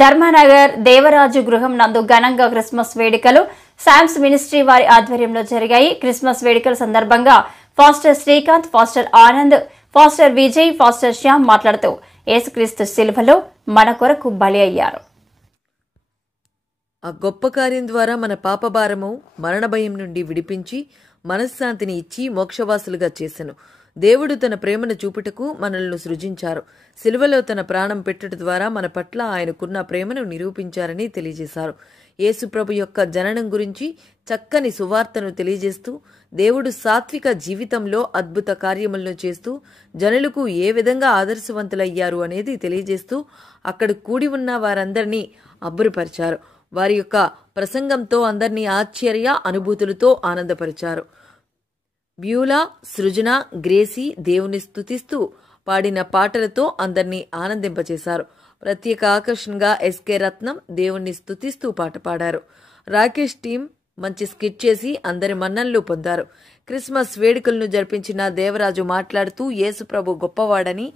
ధర్మానగర్ దేవరాజు గృహం నందు ఘనంగా క్రిస్మస్ వేడుకలు శామ్స్ మినిస్ట్రీ వారి ఆధ్వర్యంలో జరిగాయి. క్రిస్మస్ వేడుకల సందర్భంగా pastor Srikanth, pastor Anand, pastor Vijay, pastor Shyam మాట్లాడుతూ యేసుక్రీస్తు శిలువలో మన కొరకు బలి అయ్యారు. ఆ గొప్ప కార్యం ద్వారా మన పాపభారము మరణ భయం నుండి విడిపించి మనశ్శాంతిని ఇచ్చి మోక్షవాసులుగా చేసెను. దేవుడు తన ప్రేమను చూపుటకు మనల్ని సృజించారు. సిలువలో తన ప్రాణం పెట్టుట ద్వారా మన పట్ల ఆయనకున్న ప్రేమను నిరూపించారని తెలియజేశారు. యేసుప్రభు యొక్క జననం గురించి చక్కని సువార్తను తెలియజేస్తూ దేవుడు సాత్విక జీవితంలో అద్భుత కార్యములను చేస్తూ జనులకు ఏ విధంగా ఆదర్శవంతులయ్యారు అనేది తెలియజేస్తూ అక్కడ కూడి ఉన్న వారందరినీ అబ్బురపరిచారు. వారి యొక్క ప్రసంగంతో అందరినీ ఆశ్చర్య అనుభూతులతో ఆనందపరిచారు. బ్యూలా, సృజన, గ్రేసీ దేవుని స్తుతిస్తూ పాడిన పాటలతో అందరినీ ఆనందింపచేశారు. ప్రత్యేక ఆకర్షణగా ఎస్కే రత్నం దేవుణ్ణి స్తుతిస్తూ పాట పాడారు. రాకేష్ టీం మంచి స్కిట్ చేసి అందరి మన్ననలు పొందారు. క్రిస్మస్ వేడుకలను జరిపించిన దేవరాజు మాట్లాడుతూ యేసుప్రభు గొప్పవాడని,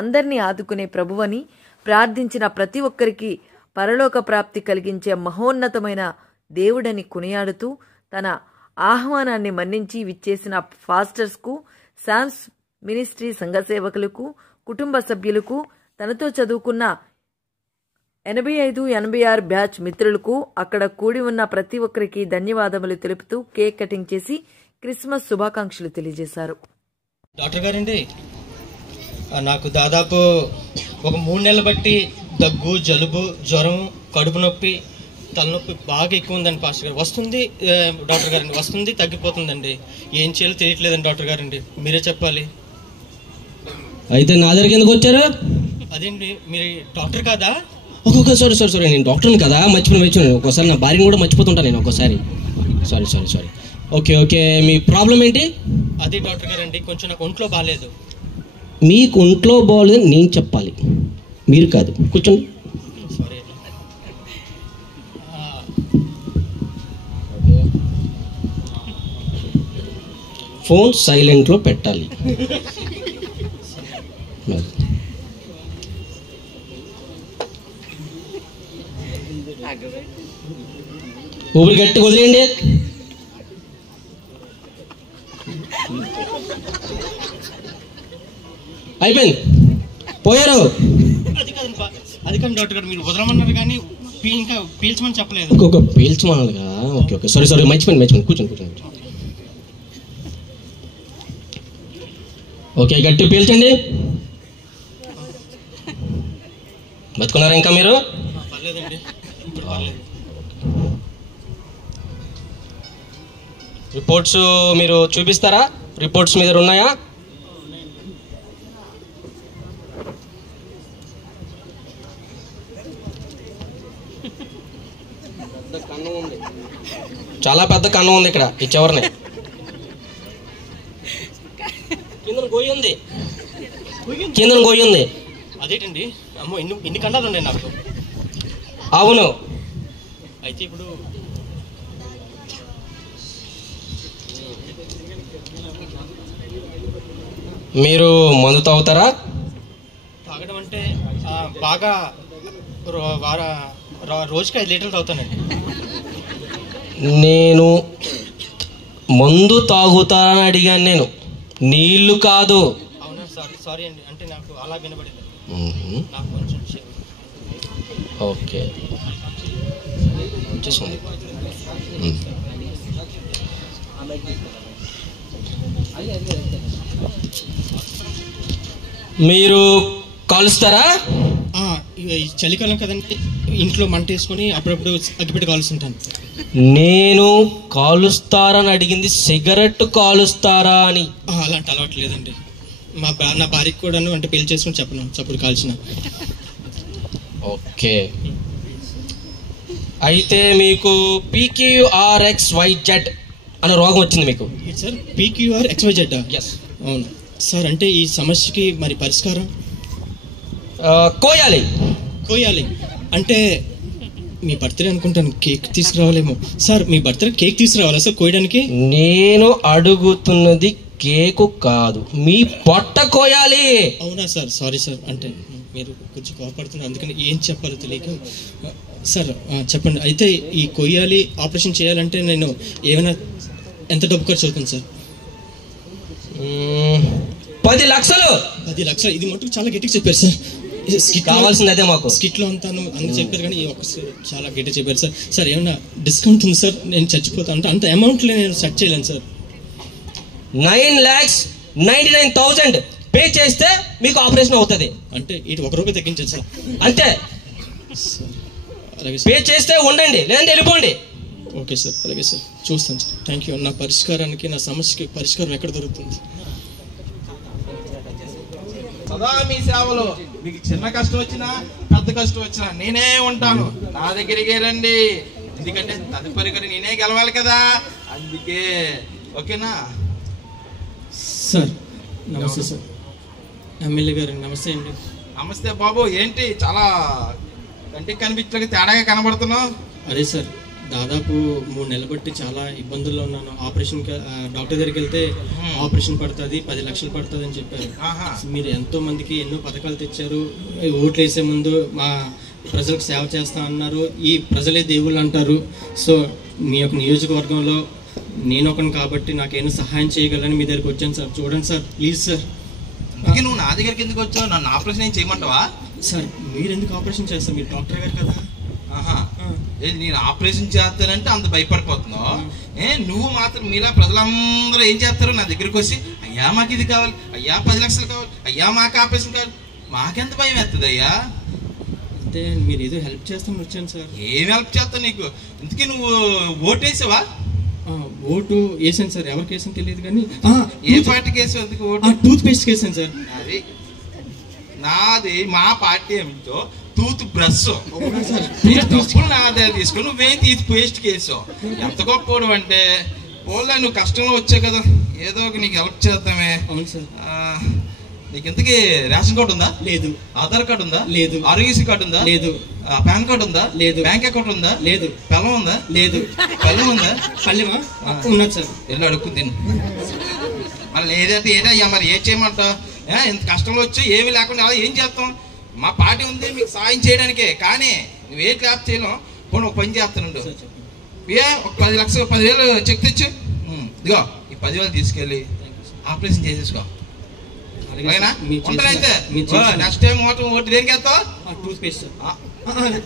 అందరినీ ఆదుకునే ప్రభువని, ప్రార్థించిన ప్రతి ఒక్కరికి పరలోక ప్రాప్తి కలిగించే మహోన్నతమైన దేవుడని కొనియాడుతూ తన ఆహ్వానాన్ని మన్నించి విచ్చేసిన ఫాస్టర్స్కు, శామ్స్ మినిస్ట్రీ సంఘ సేవకులకు, కుటుంబ సభ్యులకు, తనతో చదువుకున్న 85-86 బ్యాచ్ మిత్రులకు, అక్కడ కూడి ఉన్న ప్రతి ఒక్కరికి ధన్యవాదములు తెలుపుతూ కేక్ కటింగ్ చేసి క్రిస్మస్ శుభాకాంక్షలు తెలియజేశారు. డాక్టర్ గారండి, నాకు దాదాపు ఒక 3 నెలలు బట్టి దగ్గు, జలుబు, జ్వరం, కడుపు నొప్పి, తలనొప్పి బాగా ఎక్కువ ఉందండి. పాస్టర్ గారు వస్తుంది డాక్టర్ గారండి, వస్తుంది తగ్గిపోతుందండి. ఏం చేయాలో తెలియట్లేదండి డాక్టర్ గారండి, మీరే చెప్పాలి. అయితే నా దగ్గరికి ఎందుకు వచ్చారు? అదేంటి మీరు డాక్టర్ కాదా? ఒక్కొక్క సారీ నేను డాక్టర్ని కదా, మర్చిపోయాను. ఒక్కోసారి నా భార్యను కూడా మర్చిపోతుంటాను నేను ఒక్కోసారి. సారీ. ఓకే, మీ ప్రాబ్లం ఏంటి? అదే డాక్టర్ గారండి, కొంచెం నాకు ఒంట్లో బాగాలేదు. మీకు ఒంట్లో బాగాలేదు నేను చెప్పాలి, మీరు కాదు. కూర్చోండి. సారీ. ఫోన్ సైలెంట్లో పెట్టాలి. ఊపిరి గట్టిగా వదిలేయండి. అయిపోయింది, పోయారు. అది కానీ డాక్టర్ గారు, మీరు వదలమన్నారు కానీ ఇంకా పీల్చమని చెప్పలేదు. ఇంకొక పీల్చమన్నారుగా. ఓకే సారీ మర్చిపోయింది. కూర్చోండి. ఓకే, గట్టి పీల్చండి. బతుకున్నారా ఇంకా మీరు? పర్లేదండి. రిపోర్ట్స్ మీరు చూపిస్తారా? రిపోర్ట్స్ మీ దగ్గర ఉన్నాయా? చాలా పెద్ద కన్నం ఉంది ఇక్కడ ఈ చివరిని. కింద గోయి ఉంది. అదేంటండి, అమ్మో ఇన్ని కన్నాలు ఉన్నాయి నాకు. అవును. అయితే ఇప్పుడు మీరు మందు తాగుతారా? తాగడం అంటే బాగా రోజుకి 5 లీటర్లు తాగుతానండి. నేను మందు తాగుతానని అడిగాను, నేను నీళ్లు కాదు. అవునా సారీ అండి, అంటే నాకు అలా వినబడింది. నాకు కొంచెం ఓకే వచ్చేసింది. మీరు కాలుస్తారా? చలికాలం కదండి, ఇంట్లో మంట వేసుకొని అప్పుడప్పుడు అగ్గిపెట్టి కాలుస్తుంటాను. నేను కాలుస్తారని అడిగింది సిగరెట్ కాలుస్తారా అని. అలాంటి అలవాటు లేదండి. నా భార్యకి కూడాను అంటే పెళ్లి చేసుకుని చెప్పను చప్పుడు కాల్చిన. ఓకే, అయితే మీకు PQRXYZ అనే రోగం వచ్చింది మీకు. Sir PQRXYZ? ఎస్ అవును సార్. అంటే ఈ సమస్యకి మరి పరిష్కారం? కోయాలి అంటే మీ బర్త్డే అనుకుంటాను, కేక్ తీసుకురావాలేమో. సార్ మీ బర్త్డే కేక్ తీసుకురావాలా సార్ కోయడానికి? నేను అడుగుతున్నది కేకు కాదు, మీ పొట్ట కోయాలి. అవునా సార్? Sorry sir. అంటే మీరు కొంచెం కోపడుతున్నారు, అందుకని ఏం చెప్పాలో తెలియక. సార్ చెప్పండి. అయితే ఈ కొయ్యాలి ఆపరేషన్ చేయాలంటే నేను ఏమైనా ఎంత డబ్బు ఖర్చు అవుతుంది సార్? 10 లక్షలు. 10 లక్షలు? ఇది మటుకు చాలా గట్టిగా చెప్పారు సార్. కావాల్సింది అదే మాకు. స్కిట్ లో అంతాను అన్ని చెప్పారు కానీ ఒక్కసారి చాలా గట్టిగా చెప్పారు సార్. సార్ ఏమన్నా డిస్కౌంట్ ఉంది సార్? నేను చచ్చిపోతాను అంటే అంత అమౌంట్లో నేను సెట్ చేయలేను సార్. 9,99,000 పే చేస్తే మీకు ఆపరేషన్ అవుతుంది. అంటే ఇటు ₹1 తగ్గించండి సార్. అంతే. అలాగే పే చేస్తే ఉండండి, లేదంటే వెళ్ళిపోండి. ఓకే సార్, అలాగే సార్, చూస్తాను సార్. Thank you. నా పరిష్కారానికి, నా సమస్యకి పరిష్కారం ఎక్కడ దొరుకుతుంది? సదా మీ సేవలో. మీకు చిన్న కష్టం వచ్చినా పెద్ద కష్టం వచ్చినా నేనే ఉంటాను. నా దగ్గరికి రండి, ఎందుకంటే తదుపరి గారు నేనే గెలవాలి కదా, అందుకే. ఓకేనా సార్? నమస్తే సార్. ఎమ్మెల్యే గారు నమస్తే అండి. నమస్తే బాబు. ఏంటి చాలా కంటికి కనిపించలేక తేడాగా కనబడుతున్నావు? అదే సార్, దాదాపు 3 నెలలు బట్టి చాలా ఇబ్బందుల్లో ఉన్నాను. ఆపరేషన్ డాక్టర్ దగ్గరికి వెళ్తే ఆపరేషన్ పడుతుంది, 10 లక్షలు పడుతుంది అని చెప్పారు. మీరు ఎంతో మందికి ఎన్నో పథకాలు తెచ్చారు. ఓట్లు వేసే ముందు మా ప్రజలకు సేవ చేస్తా అన్నారు. ఈ ప్రజలే దేవుళ్ళు అంటారు. సో మీ యొక్క నియోజకవర్గంలో నేను ఒకని కాబట్టి నాకేమో సహాయం చేయగలని మీ దగ్గరికి వచ్చాను సార్. చూడండి సార్, ప్లీజ్ సార్. అందుకే నువ్వు నా దగ్గరికి ఎందుకు వచ్చావు? నన్ను ఆపరేషన్ ఏం చేయమంటావా? సార్ మీరు ఎందుకు ఆపరేషన్ చేస్తారు? మీరు డాక్టర్ గారు కదా. నేను ఆపరేషన్ చేస్తానంటే అంత భయపడిపోతున్నావు. నువ్వు మాత్రం మీలా ప్రజలందరూ ఏం చేస్తారు? నా దగ్గరికి వచ్చి అయ్యా మాకు ఇది కావాలి, అయ్యా 10 లక్షలు కావాలి, అయ్యా మాకు ఆపరేషన్ కావాలి. మాకెంత భయం వేస్తుంది అయ్యా? అంటే మీరు ఏదో హెల్ప్ చేస్తామని వచ్చాను సార్. ఏం హెల్ప్ చేస్తావు నీకు? ఇంతకీ నువ్వు ఓటు వేసావా? ఓటు వేసాను సార్. ఎవరికి వేసాను తెలియదు కానీ. ఏ పార్టీకి వేసావు ఓటు? టూత్ పేస్ట్ వేసాను సార్. అది నాది మా పార్టీ ఏమిటో టూత్ బ్రష్ నాదే తీసుకుని నువ్వేం తీసి పేస్ట్ కేసావు. ఎంత గొప్పడు అంటే పోలే, నువ్వు కష్టంలో వచ్చావు కదా, ఏదో ఒక నీకు హెల్ప్ చేద్దామే. అవును సార్. నీకు ఇంతకీ రేషన్ కార్డు ఉందా? లేదు. ఆధార్ కార్డు ఉందా? లేదు. ఆరోగ్యశ్రీ కార్డు ఉందా? లేదు. పాన్ కార్డు ఉందా? లేదు. బ్యాంక్ అకౌంట్ ఉందా? లేదు. పొలం ఉందా? లేదు. పల్లెం ఉందా? పల్లెమా? ఉన్నది సార్. ఎల్లు అడుక్కు తిను. మళ్ళీ ఏదైతే ఏదయ్యా మరి ఏం చేయమంటావు? ఇంత కష్టంలో వచ్చి ఏమి లేకుండా అలా ఏం చేస్తాం? మా పార్టీ ఉంది మీకు సాయం చేయడానికే, కానీ నువ్వే క్లాప్ చేయలేం. పోనీ ఒక పని చేస్తానుండు. ఒక 10 లక్షలు 10,000 చెక్ తెచ్చు. ఇదిగో ఈ 10,000 తీసుకెళ్ళి ఆపరేషన్ చేసేసుకో. ఉంటానైతే నెక్స్ట్ టైం ఓటు దేనికి వేస్తావు? Toothpaste,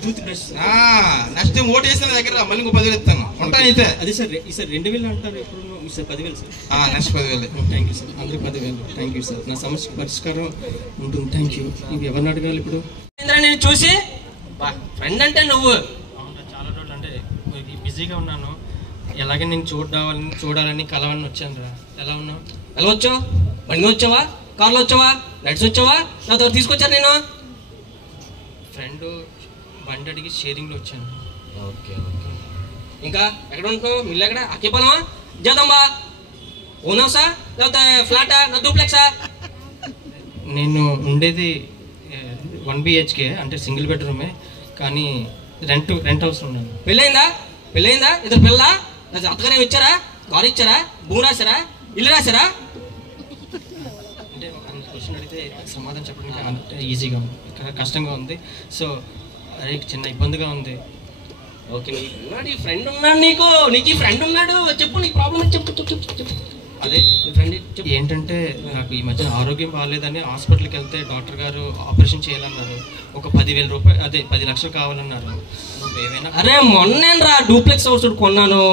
toothbrush. Next time vote వేసిన దగ్గర మళ్ళీ ఇంకో 10,000 ఇస్తాను. ఉంటానైతే. అదే సార్, ఈసారి 2,000 అంటారు. ఎప్పుడు sir 10,000 sir. Next 10,000. Thank you sir. అందరికి 10,000. Thank you sir. నా సమస్యకి పరిష్కారం ఉంటుంది. Thank you. ఇంక ఎవరిని అడగాలి ఇప్పుడు? నేను చూసి ఫ్రెండ్ అంటే నువ్వు. చాలా రోజులు అంటే బిజీగా ఉన్నాను. ఎలాగే నేను చూడాలని కలవాలని వచ్చాను రా. ఎలా ఉన్నావు? ఎలా వచ్చావు? బండి వచ్చావా? కార్లో వచ్చావా? నడిచి వచ్చావా? నాతో తీసుకొచ్చాను నేను. ఫ్రెండ్ బండి అడిగి షేరింగ్లో వచ్చాను. Okay okay. ఇంకా ఎక్కడ ఉంటున్నావు? మిల్లు ఎక్కడ? అక్కిపోనవా? చేద్దాంబా. ఓన్ హౌసా లేకపోతే ఫ్లాటా? నా డూప్లెక్సా? నేను ఉండేది 1 BHK, అంటే సింగిల్ బెడ్రూమే, కానీ రెంట్ హౌస్ ఉన్నాను. పెళ్ళయిందా? ఇద్దరు పిల్ల? అత్తగారే ఇచ్చారా? కారు ఇచ్చారా? భూమి రాశారా? ఇల్లు రాశారా? అంటే క్వశ్చన్ అడిగితే సమాధానం చెప్పడానికి అంటే ఈజీగా ఉంది, ఇక్కడ కష్టంగా ఉంది. సో అదే చిన్న ఇబ్బందిగా ఉంది. ఓకే. నీ ఫ్రెండ్ ఉన్నాడు. నీకు ఈ ఫ్రెండ్ ఉన్నాడు. చెప్పు నీ ప్రాబ్లం చెప్పు. అదే ఫ్రెండ్ ఏంటంటే నాకు ఈ మధ్య ఆరోగ్యం బాగాలేదని హాస్పిటల్కి వెళ్తే డాక్టర్ గారు ఆపరేషన్ చేయాలన్నారు. ఒక 10,000 రూపాయలు, అదే 10 లక్షలు కావాలన్నారు. ఏమైనా? అరే మొన్నేను రా డూప్లెక్స్ హౌస్ కొన్నాను.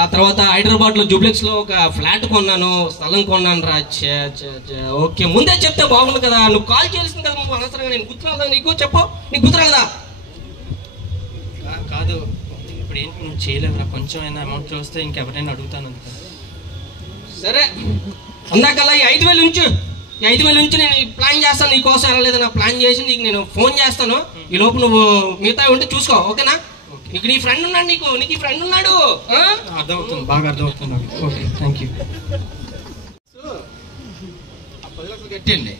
ఆ తర్వాత హైదరాబాద్లో డూప్లెక్స్లో ఒక ఫ్లాట్ కొన్నాను, స్థలం కొన్నాను రా. ఓకే, ముందే చెప్తే బాగుంది కదా. నువ్వు కాల్ చేయాల్సింది కదా. నువ్వు అనవసరంగా నేను గుర్తురాదా నీకు? చెప్పు, నీకు గుర్తురాదా? కాదు, ఇప్పుడు ఏంటి నువ్వు చేయలేవురా? కొంచెం అయినా అమౌంట్ వస్తే ఇంకెవరైనా అడుగుతాను అందుకని. సరే, అందాకల్లా ఈ 5,000 ఉంచు. ఈ 5,000 ఉంచి నేను ప్లాన్ చేస్తాను నీకోసం. ఎలా లేదా నా ప్లాన్ చేసి నీకు నేను ఫోన్ చేస్తాను. ఈ లోపు నువ్వు మిగతా ఉంటే చూసుకో. ఓకేనా? నీకు నీ ఫ్రెండ్ ఉన్నాడు. నీకు ఈ ఫ్రెండ్ ఉన్నాడు. అర్థమవుతుంది, బాగా అర్థమవుతుంది నాకు. Okay, thank you. 10 లక్షలు కట్టేయండి.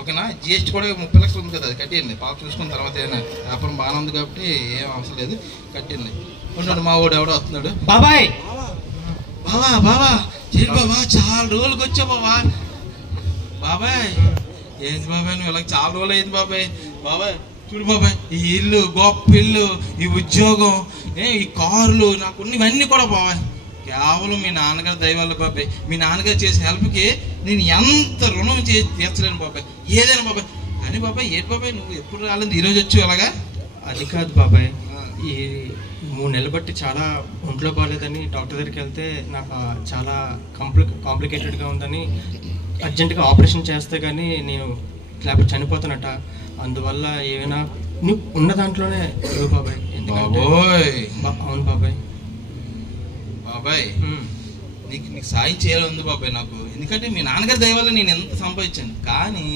ఓకేనా? GST కూడా 30 లక్షలు ఉంది కదా, అది కట్టేయండి. పాప చూసుకున్న తర్వాత ఏమైనా వ్యాపారం బాగానే ఉంది కాబట్టి ఏం అవసరం లేదు, కట్టేయండి. ఉన్నాడు మా వాడు ఎవడో వస్తున్నాడు. బాబాయ్, బాబా బాబా చాలా రోజులకి వచ్చా బాబా. బాబాయ్ ఏంటి బాబాయ్ నువ్వు ఇలా చాలా రోజులు అయింది బాబాయ్. బాబాయ్ చూడు బాబాయ్, ఈ ఇల్లు, గొప్ప ఇల్లు, ఈ ఉద్యోగం, ఈ కార్లు, నాకు ఇవన్నీ కూడా బాబాయ్ కేవలం మీ నాన్నగారి దయ వల్ల బాబాయ్. మీ నాన్నగారు చేసిన హెల్ప్కి నేను ఎంత రుణం తీర్చలేను బాబాయ్, ఏదైనా బాబాయ్. అని బాబాయ్ ఏంటి బాబాయ్ నువ్వు ఎప్పుడు రాలేదు, ఈరోజు వచ్చు అలాగా? అది కాదు బాబాయ్, ఈ 3 నెలలు బట్టి చాలా ఒంట్లో బాగాలేదని డాక్టర్ దగ్గరికి వెళ్తే నాకు చాలా కాంప్లికేటెడ్గా ఉందని అర్జెంటుగా ఆపరేషన్ చేస్తే కానీ నేను లేకపోతే చనిపోతానట. అందువల్ల ఏమైనా నువ్వు ఉన్న దాంట్లోనే ఇవ్వు బాబాయ్. ఎందుకంటే అవును బాబాయ్. బాబాయ్ నీకు సాయం చేయాలని ఉంది బాబాయ్ నాకు. ఎందుకంటే మీ నాన్నగారి దయ వల్ల నేను ఎంత సంపాదించాను, కానీ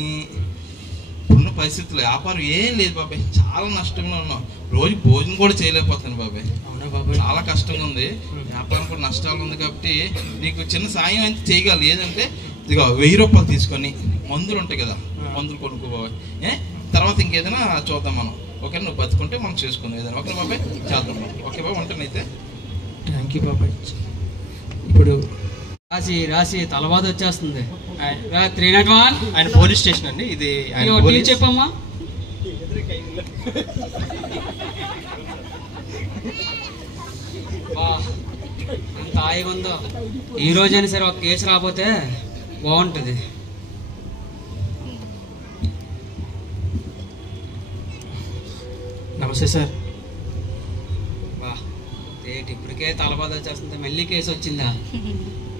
ఉన్న పరిస్థితుల్లో వ్యాపారం ఏం లేదు బాబాయ్. చాలా నష్టంగా ఉన్నాం, రోజు భోజనం కూడా చేయలేకపోతాను బాబాయ్. అవునా బాబాయ్? చాలా కష్టంగా ఉంది, వ్యాపారం కూడా నష్టాలు ఉంది. కాబట్టి నీకు చిన్న సాయం అయితే చేయగలరు. ఏదంటే ఇదిగో 1000 రూపాయలు తీసుకొని మందులు ఉంటాయి కదా, మందులు కొనుక్కో బాబాయ్. తర్వాత ఇంకేదైనా చూద్దాం మనం. ఓకే, నువ్వు బతుకుంటే మనం చేసుకుందాం ఏదైనా. ఓకే బాబాయ్, చేద్దాం. ఓకే బాబాయ్, ఉంటాను అయితే. థ్యాంక్ యూ బాబాయ్. ఇప్పుడు రాసి తలబాధ వచ్చేస్తుంది. 301 ఆయన పోలీస్ స్టేషన్ అండి. ఇది చెప్పమ్మా. అంత హాయిగా ఉందో. ఈ రోజైనా సరే ఒక కేసు రాకపోతే బాగుంటుంది. నమస్తే సార్. వా ఏంటి ఇప్పటికే తలబాధ వచ్చేస్తుంది, మళ్ళీ కేసు వచ్చిందా?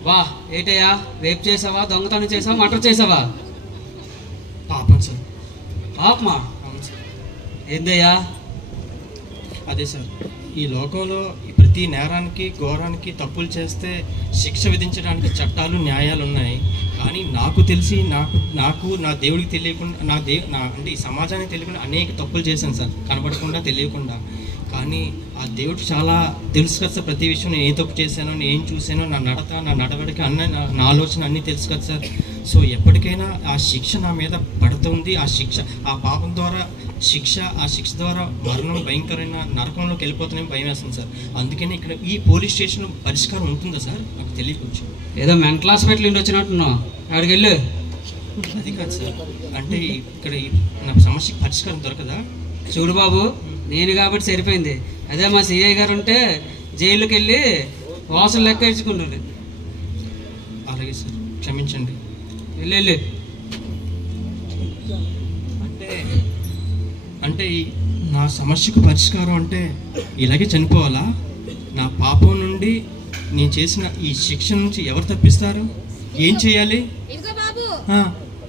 వా ఏంటయ్యా, రేప్ చేసావా, దొంగతనం చేసావా, మర్డర్ చేసావా? పాపం సార్. పాపమా? అవును సార్. ఏందయ్యా? అదే సార్, ఈ లోకంలో ప్రతి నేరానికి, ఘోరానికి తప్పులు చేస్తే శిక్ష విధించడానికి చట్టాలు, న్యాయాలు ఉన్నాయి. కానీ నాకు తెలిసి నాకు నా దేవుడికి తెలియకుండా, అంటే ఈ సమాజానికి తెలియకుండా అనేక తప్పులు చేశాను సార్, కనబడకుండా, తెలియకుండా. కానీ ఆ దేవుడు చాలా తెలుసు కదా సార్ ప్రతి విషయం. నేను ఏ తప్పు చేశానో, నేను ఏం చూసానో, నా నడత, నా నడవడిక అన్నీ, నా ఆలోచన అన్నీ తెలుసు కదా సార్. సో ఎప్పటికైనా ఆ శిక్ష నా మీద పడుతుంది. ఆ శిక్ష, ఆ పాపం ద్వారా ఆ శిక్ష ద్వారా మరణం, భయంకరమైన నరకంలోకి వెళ్ళిపోతున్నాయి, భయం వేస్తుంది సార్. అందుకని ఇక్కడ ఈ పోలీస్ స్టేషన్ పరిష్కారం ఉంటుందా సార్? నాకు తెలియవచ్చు. ఏదో మెంటల్ హాస్పిటల్ నుండి వచ్చినట్టున్నావు, అక్కడికి వెళ్ళు. అది కాదు సార్, అంటే ఇక్కడ నా సమస్యకి పరిష్కారం దొరకదా? చూడు బాబు, నేను కాబట్టి సరిపోయింది. అదే మా సిఐ గారు ఉంటే జైలుకి వెళ్ళి వాసులు లెక్క ఇచ్చుకుంటుంది. అలాగే సార్, క్షమించండి. వెళ్ళు. అంటే నా సమస్యకు పరిష్కారం అంటే ఇలాగే చనిపోవాలా? నా పాపం నుండి నేను చేసిన ఈ శిక్ష నుంచి ఎవరు తప్పిస్తారు? ఏం చేయాలి? ఇదిగో బాబు,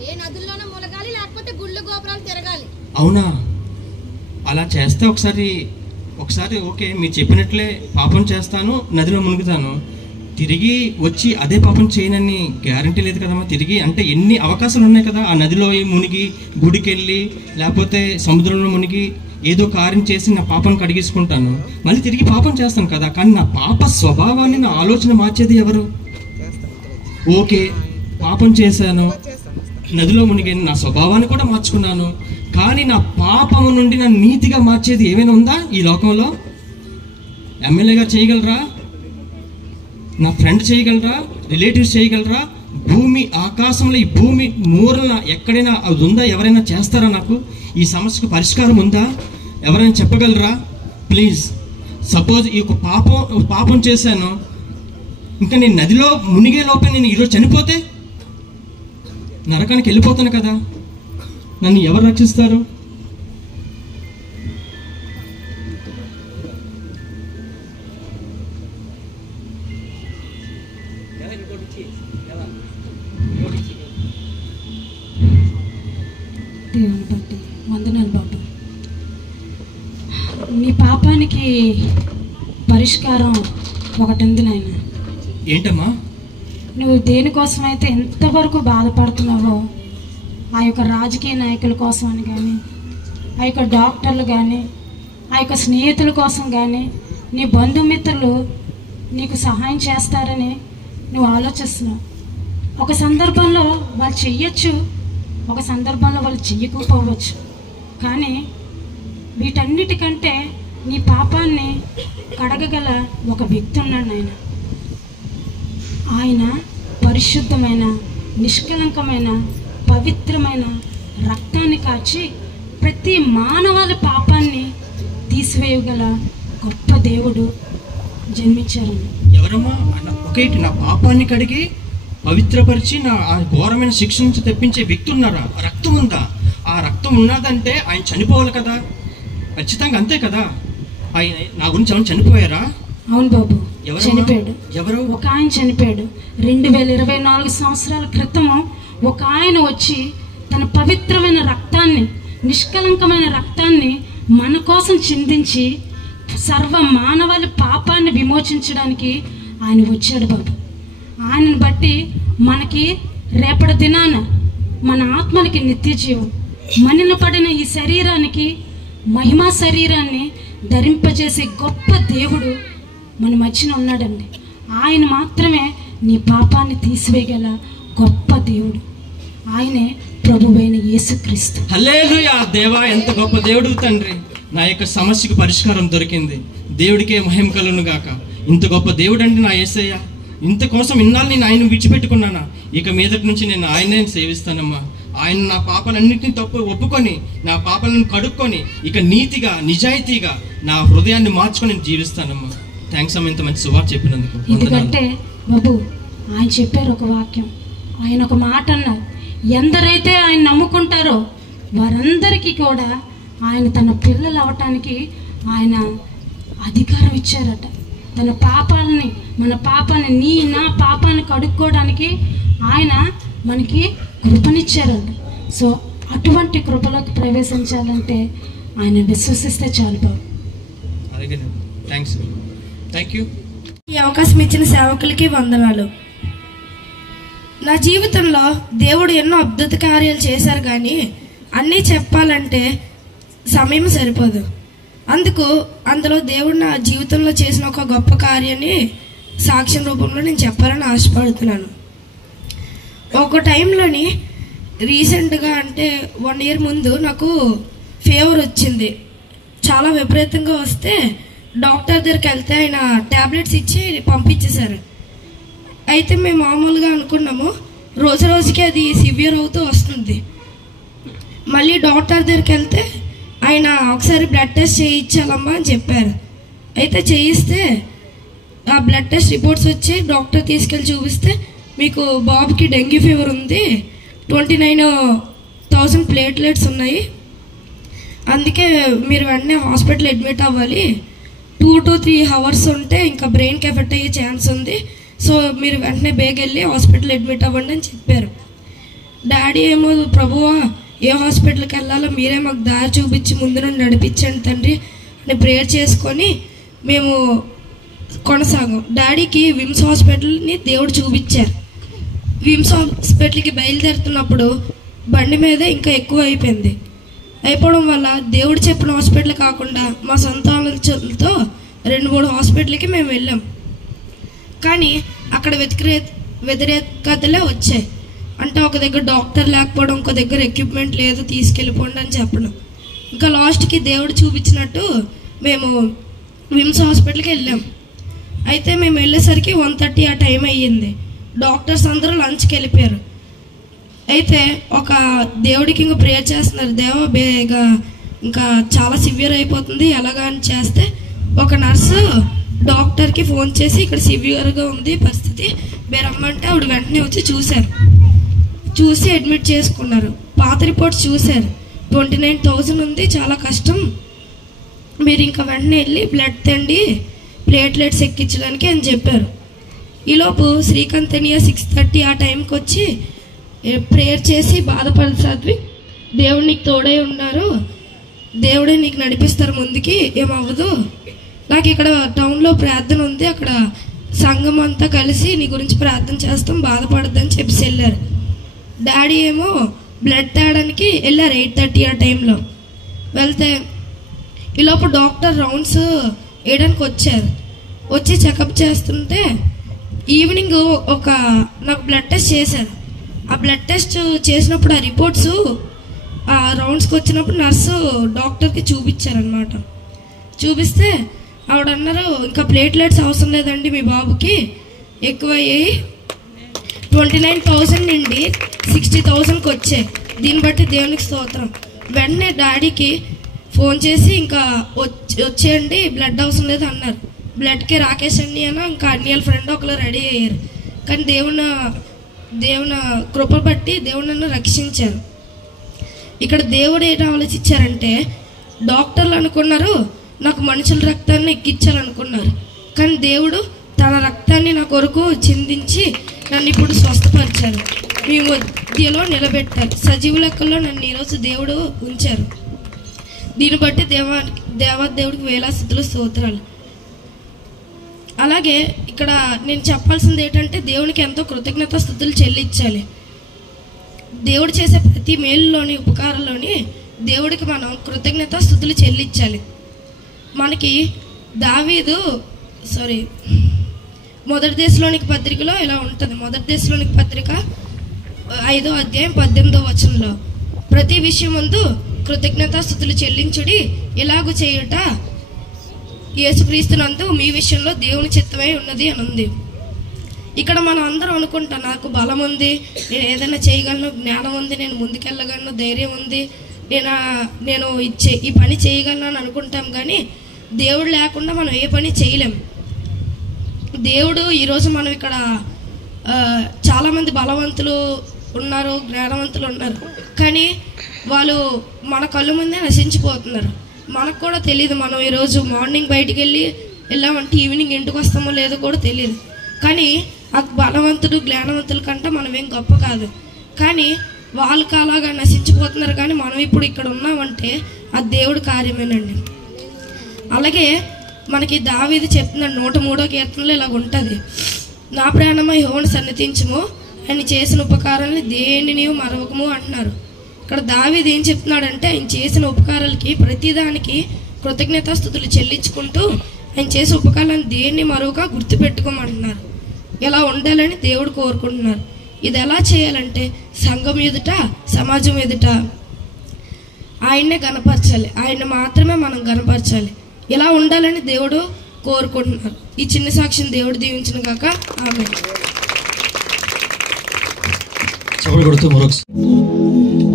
ఏ నదుల్లోనూ మునగాలి, లేకపోతే గుళ్ళు గోపురాలు తిరగాలి. అవునా? అలా చేస్తే ఒకసారి ఓకే, మీరు చెప్పినట్లే పాపం చేస్తాను, నదిలో మునుగుతాను. తిరిగి వచ్చి అదే పాపం చేయనని గ్యారంటీ లేదు కదమ్మా. తిరిగి అంటే ఎన్ని అవకాశాలు ఉన్నాయి కదా, ఆ నదిలో మునిగి, గుడికి వెళ్ళి, లేకపోతే సముద్రంలో మునిగి ఏదో కార్యం చేసి నా పాపం కడిగేసుకుంటాను, మళ్ళీ తిరిగి పాపం చేస్తాను కదా. కానీ నా పాప స్వభావాన్ని, నా ఆలోచన మార్చేది ఎవరు? ఓకే, పాపం చేశాను, నదిలో మునిగి నా స్వభావాన్ని కూడా మార్చుకున్నాను, కానీ నా పాపము నుండి నన్ను నీతిగా మార్చేది ఏమైనా ఉందా ఈ లోకంలో? ఎమ్మెల్యే గారు చేయగలరా? నా ఫ్రెండ్ చేయగలరా? రిలేటివ్స్ చేయగలరా? భూమి, ఆకాశంలో ఈ భూమి మూలన ఎక్కడైనా అది ఉందా? ఎవరైనా చేస్తారా? నాకు ఈ సమస్యకు పరిష్కారం ఉందా? ఎవరైనా చెప్పగలరా? ప్లీజ్. సపోజ్ ఈ ఒక పాపం చేశాను, ఇంకా నేను నదిలో మునిగే లోపే నేను ఈరోజు చనిపోతే నరకానికి వెళ్ళిపోతాను కదా, నన్ను ఎవరు రక్షిస్తారు? దేవుని బట్టి వందనాలు బాబు. నీ పాపానికి పరిష్కారం ఒకటి ఉంది నాయన. ఏంటమ్మా? నువ్వు దేనికోసమైతే ఎంతవరకు బాధపడుతున్నావో, ఆ యొక్క రాజకీయ నాయకుల కోసం అని కానీ, ఆ యొక్క డాక్టర్లు కానీ, ఆ యొక్క స్నేహితుల కోసం కానీ, నీ బంధుమిత్రులు నీకు సహాయం చేస్తారని నువ్వు ఆలోచిస్తున్నావు. ఒక సందర్భంలో వాళ్ళు చెయ్యొచ్చు, ఒక సందర్భంలో వాళ్ళు చెయ్యకపోవచ్చు. కానీ వీటన్నిటికంటే నీ పాపాన్ని కడగగల ఒక వ్యక్తి ఉన్నాడు ఆయన. ఆయన పరిశుద్ధమైన, నిష్కలంకమైన, పవిత్రమైన రక్తాన్ని కార్చి ప్రతి మానవాళి పాపాన్ని తీసివేయగల గొప్ప దేవుడు జన్మించారండి. ఎవరమ్మా? ఒకటి నా పాపాన్ని కడిగి పవిత్రపరిచి నా ఆ ఘోరమైన శిక్ష నుంచి తెప్పించే వ్యక్తి ఉన్నారా? రక్తం ఉందా? ఆ రక్తం ఉన్నదంటే ఆయన చనిపోవాలి కదా, ఖచ్చితంగా అంతే కదా. ఆయన నా గురించి ఏమైనా చనిపోయారా? అవును బాబు, చనిపోయాడు. ఎవరు? ఒక ఆయన చనిపోయాడు. 2024 సంవత్సరాల క్రితము ఒక ఆయన వచ్చి తన పవిత్రమైన రక్తాన్ని, నిష్కలంకమైన రక్తాన్ని మన కోసం చిందించి సర్వ మానవాళి పాపాన్ని విమోచించడానికి ఆయన వచ్చాడు బాబు. ఆయనను బట్టి మనకి రేపటి దినాన మన ఆత్మలకి నిత్య జీవం, మనిన పడిన ఈ శరీరానికి మహిమా శరీరాన్ని ధరింపజేసే గొప్ప దేవుడు మన మధ్యన ఉన్నాడండి. ఆయన మాత్రమే నీ పాపాన్ని తీసివేయగల గొప్ప దేవుడు. ఆయనే ప్రభువైన యేసుక్రీస్తు. హల్లెలూయా! దేవా, ఎంత గొప్ప దేవుడు తండ్రి. నా యొక్క సమస్యకు పరిష్కారం దొరికింది. దేవుడికే మహిమ కలుగును గాక. ఇంత గొప్ప దేవుడు అండి నా యేసయ్య. ఇంత కోసం ఇన్నాళ్ళు నేను ఆయన విడిచిపెట్టుకున్నానా? ఇక మీదటి నుంచి నేను ఆయనే సేవిస్తానమ్మా. ఆయన నా పాపాలన్నింటినీ తప్పు ఒప్పుకొని, నా పాపాలను కడుక్కొని, ఇక నీతిగా నిజాయితీగా నా హృదయాన్ని మార్చుకొని నేను జీవిస్తానమ్మా. థ్యాంక్స్ అమ్మ, ఇంత మంచి సువార్త చెప్పినందుకు. ఎందుకంటే బాబు, ఆయన చెప్పారు ఒక వాక్యం, ఆయన ఒక మాట అన్నారు, ఎందరైతే ఆయన నమ్ముకుంటారో వారందరికీ కూడా ఆయన తన పిల్లలు అవటానికి ఆయన అధికారం ఇచ్చారట. తన పాపాలని, మన పాపాన్ని, నీ నా పాపాన్ని కడుక్కోవడానికి ఆయన మనకి కృపనిచ్చారంట. సో అటువంటి కృపలోకి ప్రవేశించాలంటే ఆయన విశ్వసిస్తే చాలు బాబు. ఈ అవకాశం ఇచ్చిన సేవకులకి వందనాలు. నా జీవితంలో దేవుడు ఎన్నో అద్భుత కార్యాలు చేశారు, కానీ అన్నీ చెప్పాలంటే సమయం సరిపోదు. అందులో దేవుడు నా జీవితంలో చేసిన ఒక గొప్ప కార్యాన్ని సాక్ష్యం రూపంలో నేను చెప్పాలని ఆశపడుతున్నాను. ఒక టైంలోని రీసెంట్గా అంటే 1 year ముందు నాకు ఫీవర్ వచ్చింది. చాలా విపరీతంగా వస్తే డాక్టర్ దగ్గరికి వెళ్తే ఆయన ట్యాబ్లెట్స్ ఇచ్చి పంపించేశారు. అయితే మేము మామూలుగా అనుకున్నాము రోజు రోజుకి అది సివియర్ అవుతూ వస్తుంది. మళ్ళీ డాక్టర్ దగ్గరికి వెళ్తే ఆయన ఒకసారి బ్లడ్ టెస్ట్ చేయించాలమ్మా అని చెప్పారు. అయితే చేయిస్తే ఆ బ్లడ్ టెస్ట్ రిపోర్ట్స్ వచ్చి డాక్టర్ తీసుకెళ్ళి చూపిస్తే మీకు బాబుకి డెంగ్యూ ఫీవర్ ఉంది, 29,000 ప్లేట్లెట్స్ ఉన్నాయి, అందుకే మీరు వెంటనే హాస్పిటల్ అడ్మిట్ అవ్వాలి, 2 to 3 hours ఉంటే ఇంకా బ్రెయిన్కి ఎఫెక్ట్ అయ్యే ఛాన్స్ ఉంది, సో మీరు వెంటనే వెళ్ళి హాస్పిటల్ అడ్మిట్ అవ్వండి అని చెప్పారు. డాడీ ఏమో, ప్రభువా ఏ హాస్పిటల్కి వెళ్ళాలో మీరే మాకు దారి చూపించి ముందు నుండి నడిపించండి తండ్రి అని ప్రేయర్ చేసుకొని మేము కొనసాగాం. డాడీకి విమ్స్ హాస్పిటల్ని దేవుడు చూపించారు. విమ్స్ హాస్పిటల్కి బయలుదేరుతున్నప్పుడు బండి మీదే ఇంకా ఎక్కువ అయిపోవడం వల్ల దేవుడు చెప్పిన హాస్పిటల్ కాకుండా మా సొంత ఆలోచనలతో 2-3 హాస్పిటల్కి మేము వెళ్ళాం. కానీ అక్కడ వ్యతిరేకతలే వచ్చాయి. అంటే ఒక దగ్గర డాక్టర్ లేకపోవడం, ఇంకో దగ్గర ఎక్విప్మెంట్ లేదు, తీసుకెళ్ళిపోండి అని చెప్పడం. ఇంకా లాస్ట్కి దేవుడు చూపించినట్టు మేము విమ్స్ హాస్పిటల్కి వెళ్ళాం. అయితే మేము వెళ్ళేసరికి 1:30 ఆ టైం అయ్యింది. డాక్టర్స్ అందరూ లంచ్కి వెళ్ళిపోయారు. అయితే ఒక దేవుడికి ఇంకా ప్రేయర్ చేస్తున్నారు, దేవ బేగా ఇంకా చాలా సివియర్ అయిపోతుంది ఎలాగా అని చేస్తే ఒక నర్సు డాక్టర్కి ఫోన్ చేసి ఇక్కడ సివియర్గా ఉంది పరిస్థితి, మీరు రమ్మంటే ఆవిడ వెంటనే వచ్చి చూసి అడ్మిట్ చేసుకున్నారు. పాత రిపోర్ట్స్ చూశారు, 29,000 ఉంది, చాలా కష్టం, మీరు ఇంకా వెంటనే వెళ్ళి బ్లడ్ తండి ప్లేట్లెట్స్ ఎక్కించడానికి అని చెప్పారు. ఈలోపు శ్రీకాంత్ అనియా 6:30 ఆ టైంకి వచ్చి ప్రేయర్ చేసి బాధపడసాద్వి, దేవుడు నీకు తోడై ఉన్నారు, దేవుడే నీకు నడిపిస్తారు ముందుకి, ఏమవ్వదు, నాకు ఇక్కడ టౌన్లో ప్రార్థన ఉంది, అక్కడ సంఘం అంతా కలిసి నీ గురించి ప్రార్థన చేస్తాం, బాధపడద్దని చెప్పి వెళ్ళారు. డాడీ ఏమో బ్లడ్ తేయడానికి వెళ్ళారు 8:30 ఆ టైంలో. వెళ్తే ఈలోపు డాక్టర్ రౌండ్స్ వేయడానికి వచ్చారు. వచ్చి చెకప్ చేస్తుంటే ఈవినింగ్ నాకు బ్లడ్ టెస్ట్ చేశారు. ఆ బ్లడ్ టెస్ట్ చేసినప్పుడు ఆ రిపోర్ట్స్ ఆ రౌండ్స్కి వచ్చినప్పుడు నర్సు డాక్టర్కి చూపించారనమాట. చూపిస్తే ఆవిడ అన్నారు, ఇంకా ప్లేట్లెట్స్ అవసరం లేదండి, మీ బాబుకి ఎక్కువ అయ్యాయి, 29,000 నుండి 60,000కి వచ్చాయి, దీన్ని బట్టి దేవునికి స్తోత్రం. వెంటనే డాడీకి ఫోన్ చేసి ఇంకా వచ్చేయండి, బ్లడ్ అవసరం లేదు అన్నారు. బ్లడ్కి రాకేష్ అన్నయ్య ఇంకా అన్నయ్య ఫ్రెండ్ ఒకరు రెడీ అయ్యారు. కానీ దేవుని కృప బట్టి దేవుడు నన్ను రక్షించారు. ఇక్కడ దేవుడు ఏంటి ఆలోచించారంటే, డాక్టర్లు అనుకున్నారు నాకు మనుషుల రక్తాన్ని ఎక్కించాలనుకున్నారు, కానీ దేవుడు తన రక్తాన్ని నా కొరకు చిందించి నన్ను ఇప్పుడు స్వస్థపరిచారు, మీ మధ్యలో నిలబెట్టారు, సజీవ లెక్కల్లో నన్ను ఈరోజు దేవుడు ఉంచారు. దీన్ని బట్టి దేవాదేవుడికి వేలాస్థితులు స్తోత్రాలు. అలాగే ఇక్కడ నేను చెప్పాల్సింది ఏంటంటే, దేవునికి ఎంతో కృతజ్ఞత స్తుతులు చెల్లించాలి. దేవుడు చేసే ప్రతి మేలులోని ఉపకారంలోని దేవుడికి మనం కృతజ్ఞత స్తుతులు చెల్లించాలి. మనకి దావీదు మొదటి దశలోనికి పత్రికలో ఇలా ఉంటుంది. మొదటి దశలోనికి పత్రిక 5వ అధ్యాయం 18వ వచనంలో, ప్రతి విషయం ముందు కృతజ్ఞత స్తుతులు చెల్లించుడి, ఇలాగూ చేయుట యేసుక్రీస్తునందు మీ విషయంలో దేవుని చిత్తమై ఉన్నది అని ఉంది. ఇక్కడ మనం అందరం అనుకుంటాం, నాకు బలం ఉంది, నేను ఏదైనా చేయగలను, జ్ఞానం ఉంది, నేను ముందుకెళ్ళగలను, ధైర్యం ఉంది, నేను ఈ పని చేయగలను అని అనుకుంటాం. కానీ దేవుడు లేకుండా మనం ఏ పని చేయలేం. దేవుడు ఈరోజు మనం ఇక్కడ చాలామంది బలవంతులు ఉన్నారు, జ్ఞానవంతులు ఉన్నారు, కానీ వాళ్ళు మన కళ్ళు ముందే నశించిపోతున్నారు. మనకు కూడా తెలియదు, మనం ఈరోజు మార్నింగ్ బయటికి వెళ్ళామంటే ఈవినింగ్ ఇంటికి వస్తామో లేదో కూడా తెలియదు. కానీ ఆ బలవంతుడు జ్ఞానవంతుల కంటే మనం ఏం గొప్ప కాదు, కానీ వాళ్ళకి అలాగా నశించిపోతున్నారు. కానీ మనం ఇప్పుడు ఇక్కడ ఉన్నామంటే అది దేవుడి కార్యమేనండి. అలాగే మనకి దావీదు చెప్తున్నాడు 103వ కీర్తనలో ఇలాగ ఉంటుంది, నా ప్రాణమై యెహోవాను సన్నిధించుము, ఆయన చేసిన ఉపకారాలని దేనిని మరవకము అంటున్నారు. ఇక్కడ దావీదు ఏం చెప్తున్నాడంటే, ఆయన చేసిన ఉపకారాలకి ప్రతిదానికి కృతజ్ఞతాస్తుతులు చెల్లించుకుంటూ ఆయన చేసే ఉపకారాలను దేన్ని మరొక గుర్తుపెట్టుకోమంటున్నారు. ఇలా ఉండాలని దేవుడు కోరుకుంటున్నారు. ఇది ఎలా చేయాలంటే, సంఘం ఎదుట, సమాజం ఎదుట ఆయన్నే గణపరచాలి, ఆయన్ని మాత్రమే మనం గణపరచాలి. ఇలా ఉండాలని దేవుడు కోరుకుంటున్నారు. ఈ చిన్న సాక్ష్యం దేవుడు దీవించిన కాక ఆమె.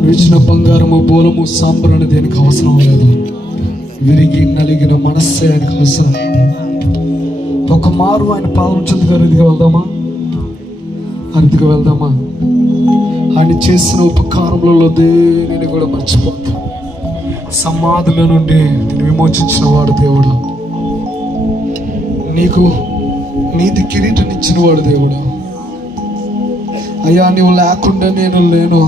విరిచిన బంగారము, బోలము, సాంబ్రాణి దేనికి అవసరం లేదు, విరిగి నలిగిన మనస్సే ఆయనకు అవసరం. ఒక మారు ఆయన పాదం చెందుగా అరుదిగా వెళ్దామా? ఆయన చేసిన ఉపకారములలో దేనిని కూడా మర్చిపోతాం. సమాధుల నుండి నేను విమోచించిన వాడు దేవుడు, నీకు నీతి కిరీటం ఇచ్చిన వాడు దేవుడు. అయ్యా, నువ్వు లేకుండా నేను లేను.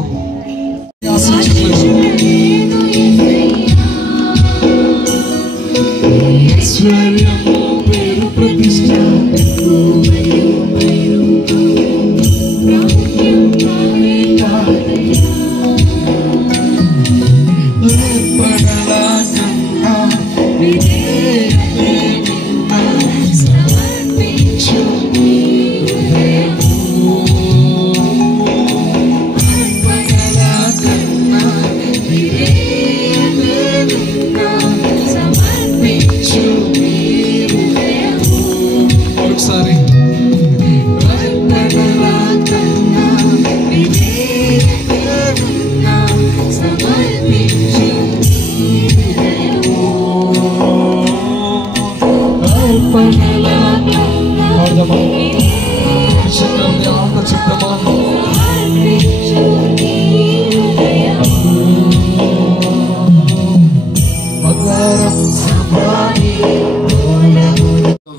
పేరు ప్రతిష్ట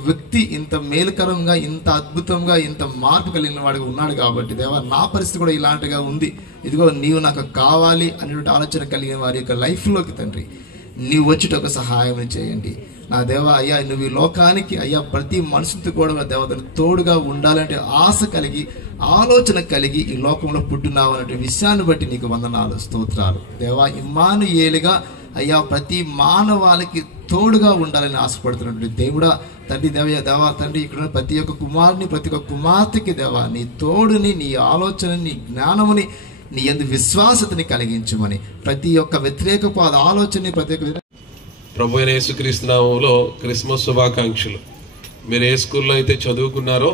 వ్యక్తి ఇంత మేలుకరంగా, ఇంత అద్భుతంగా, ఇంత మార్పు కలిగిన వాడిగా ఉన్నాడు కాబట్టి, దేవా నా పరిస్థితి కూడా ఇలాంటిగా ఉంది, ఇదిగో నీవు నాకు కావాలి అనేటువంటి ఆలోచన కలిగిన వారి యొక్క లైఫ్లోకి తండ్రి నీవు వచ్చి ఒక సహాయం చేయండి నా దేవా. అయ్యా, నువ్వు ఈ లోకానికి అయ్యా ప్రతి మనుషులతో కూడా దేవతను తోడుగా ఉండాలంటే ఆశ కలిగి, ఆలోచన కలిగి ఈ లోకంలో పుట్టినావు అనే విషయాన్ని బట్టి నీకు వందనాలు, స్తోత్రాలు దేవా. ఇమ్మానుయేలుగా అయ్యా ప్రతి మానవాళికి తోడుగా ఉండాలని ఆశపడుతున్నటువంటి దేవుడా తండ్రి, దేవా తండ్రి, ఇక్కడ ప్రతి ఒక్క కుమారుని, ప్రతి ఒక్క కుమార్తెకి దేవా నీ తోడుని, నీ ఆలోచనని, నీ జ్ఞానముని, నీ యందు విశ్వాసతని కలిగించమని, ప్రతి ఒక్క వ్యతిరేకపు ఆలోచనని, ప్రతి ఒక్క ప్రభు అయిన యేసుక్రీస్తు నామములో క్రిస్మస్ శుభాకాంక్షలు. మీరు ఏ స్కూల్లో అయితే చదువుకున్నారో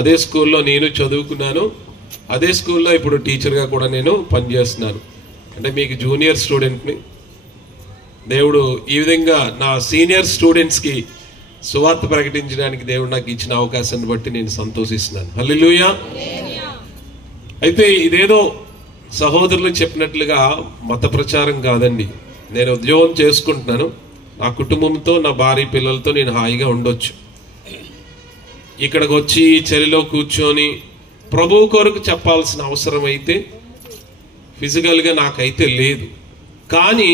అదే స్కూల్లో నేను చదువుకున్నాను, అదే స్కూల్లో ఇప్పుడు టీచర్గా కూడా నేను పనిచేస్తున్నాను. అంటే మీకు జూనియర్ స్టూడెంట్ని దేవుడు ఈ విధంగా నా సీనియర్ స్టూడెంట్స్కి సువార్త ప్రకటించడానికి దేవుడు నాకు ఇచ్చిన అవకాశాన్ని బట్టి నేను సంతోషిస్తున్నాను. హల్లెలూయా. అయితే ఇదేదో సహోదరులు చెప్పినట్లుగా మత ప్రచారం కాదండి. నేను ఉద్యోగం చేసుకుంటున్నాను, నా కుటుంబంతో నా భార్య పిల్లలతో నేను హాయిగా ఉండొచ్చు. ఇక్కడికి వచ్చి చలిలో కూర్చొని ప్రభువు కొరకు చెప్పాల్సిన అవసరం అయితే ఫిజికల్గా నాకైతే లేదు. కానీ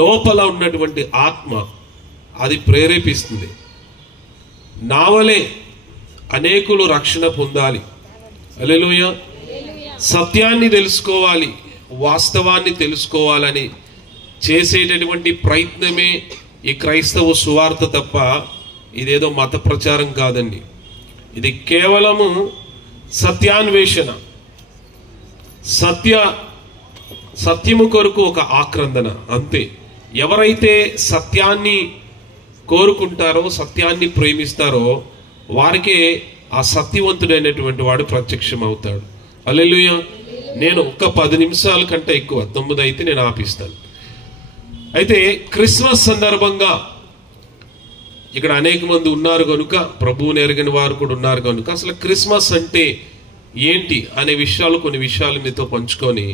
లోపల ఉన్నటువంటి ఆత్మ అది ప్రేరేపిస్తుంది. నావలే అనేకులు రక్షణ పొందాలి. హల్లెలూయా. సత్యాన్ని తెలుసుకోవాలి, వాస్తవాన్ని తెలుసుకోవాలని చేసేటటువంటి ప్రయత్నమే ఈ క్రైస్తవ సువార్త తప్ప ఇదేదో మత ప్రచారం కాదండి. ఇది కేవలము సత్యాన్వేషణ, సత్యము కొరకు ఒక ఆక్రందన అంతే. ఎవరైతే సత్యాన్ని కోరుకుంటారో, సత్యాన్ని ప్రేమిస్తారో వారికే ఆ సత్యవంతుడైనటువంటి వాడు ప్రత్యక్షం అవుతాడు. హల్లెలూయా. నేను ఒక్క 10 నిమిషాల కంటే ఎక్కువ, 9 అయితే నేను ఆపిస్తాను. అయితే క్రిస్మస్ సందర్భంగా ఇక్కడ అనేక మంది ఉన్నారు కనుక, ప్రభువుని ఎరగని వారు కూడా ఉన్నారు కనుక, అసలు క్రిస్మస్ అంటే ఏంటి అనే విషయాలు, కొన్ని విషయాలు మీతో పంచుకొని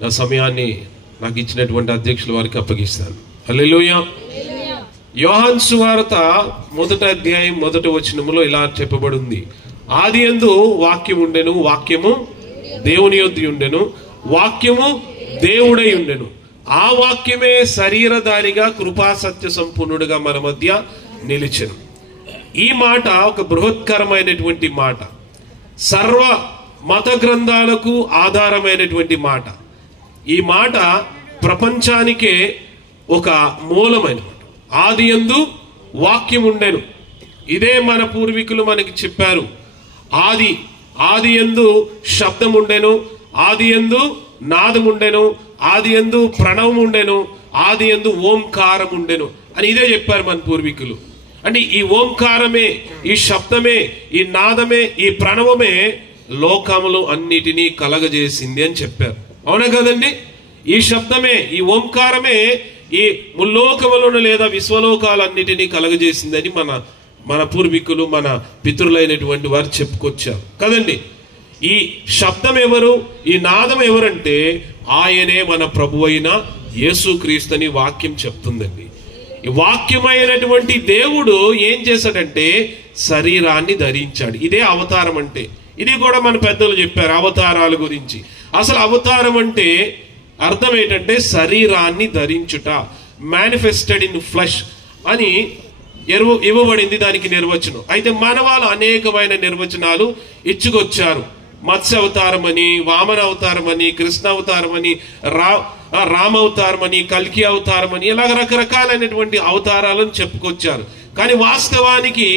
నా సమయాన్ని నాకు ఇచ్చినటువంటి అధ్యక్షుల వారికి అప్పగిస్తాను. హల్లెలూయా. యోహాను సువార్త 1వ అధ్యాయం 1వ వచనములో ఇలా చెప్పబడింది, ఆదియందు వాక్యం ఉండెను, వాక్యము దేవుని యొద్ద ఉండెను, వాక్యము దేవుడై ఉండెను, ఆ వాక్యమే శరీరధారిగా కృపా సత్య సంపూర్ణుడిగా మన మధ్య నిలిచెను. ఈ మాట ఒక బృహత్కరమైనటువంటి మాట, సర్వ మత గ్రంథాలకు ఆధారమైనటువంటి మాట. ఈ మాట ప్రపంచానికే ఒక మూలమైన మాట. ఆదియందు వాక్యం ఉండెను. ఇదే మన పూర్వీకులు మనకి చెప్పారు. ఆదియందు శబ్దం ఉండెను, ఆదియందు నాదం ఉండెను, ఆదియందు ప్రణవం ఉండెను, ఆదియందు ఓంకారం ఉండెను అని ఇదే చెప్పారు మన పూర్వీకులు. అంటే ఈ ఓంకారమే, ఈ శబ్దమే, ఈ నాదమే, ఈ ప్రణవమే లోకములు అన్నిటినీ కలగజేసింది అని చెప్పారు. అవునా కదండి? ఈ శబ్దమే, ఈ ఓంకారమే ఈ ముల్లోకములను లేదా విశ్వలోకాలన్నిటినీ కలగజేసిందని మన పూర్వీకులు, మన పితరులైనటువంటి వారు చెప్పుకొచ్చారు కదండి. ఈ శబ్దం ఎవరు, ఈ నాదం ఎవరంటే ఆయనే మన ప్రభు అయిన యేసుక్రీస్తుని వాక్యం చెప్తుందండి. ఈ వాక్యమైనటువంటి దేవుడు ఏం చేశాడంటే శరీరాన్ని ధరించాడు. ఇదే అవతారం అంటే. ఇది కూడా మన పెద్దలు చెప్పారు అవతారాల గురించి. అసలు అవతారం అంటే అర్థం ఏంటంటే శరీరాన్ని ధరించుట, మేనిఫెస్టెడ్ ఇన్ ఫ్లెష్ అని ఇవ్వబడింది దానికి నిర్వచనం. అయితే మన వాళ్ళు అనేకమైన నిర్వచనాలు ఇచ్చుకొచ్చారు. మత్స్య అవతారం అని, వామన అవతారం అని, కృష్ణ అవతారం అని, రామ అవతారం అని, కల్కి అవతారం అని, ఇలాగ రకరకాలైనటువంటి అవతారాలను చెప్పుకొచ్చారు. కానీ వాస్తవానికి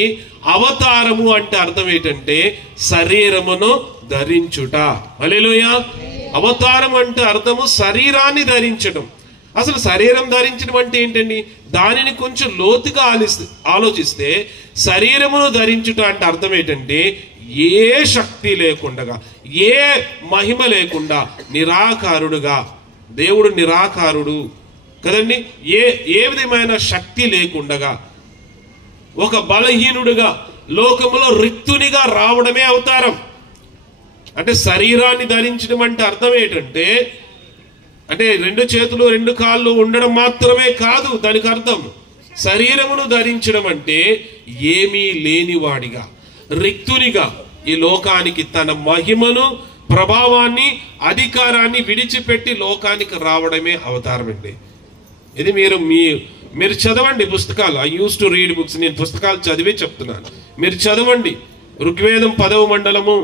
అవతారము అంటే అర్థం ఏంటంటే శరీరమును ధరించుట. హల్లెలూయా. అవతారం అంటే అర్థము శరీరాన్ని ధరించడం. అసలు శరీరం ధరించడం అంటే ఏంటండి? దానిని కొంచెం లోతుగా ఆలోచిస్తే శరీరమును ధరించుట అంటే అర్థం ఏంటంటే ఏ శక్తి లేకుండా, ఏ మహిమ లేకుండా నిరాకారుడుగా, దేవుడు నిరాకారుడు కదండి, ఏ విధమైన శక్తి లేకుండగా ఒక బలహీనుడుగా లోకములో రిక్తునిగా రావడమే అవతారం. అంటే శరీరాన్ని ధరించడం అంటే అర్థం ఏంటంటే అంటే 2 చేతులు 2 కాళ్ళు ఉండడం మాత్రమే కాదు. దానికి అర్థం శరీరమును ధరించడం అంటే ఏమీ లేనివాడిగా, రిక్తునిగా ఈ లోకానికి తన మహిమను, ప్రభావాన్ని, అధికారాన్ని విడిచిపెట్టి లోకానికి రావడమే అవతారం అండి. ఇది మీరు చదవండి పుస్తకాలు. I use to read books. నేను పుస్తకాలు చదివే చెప్తున్నాను. మీరు చదవండి. ఋగ్వేదం 10వ మండలము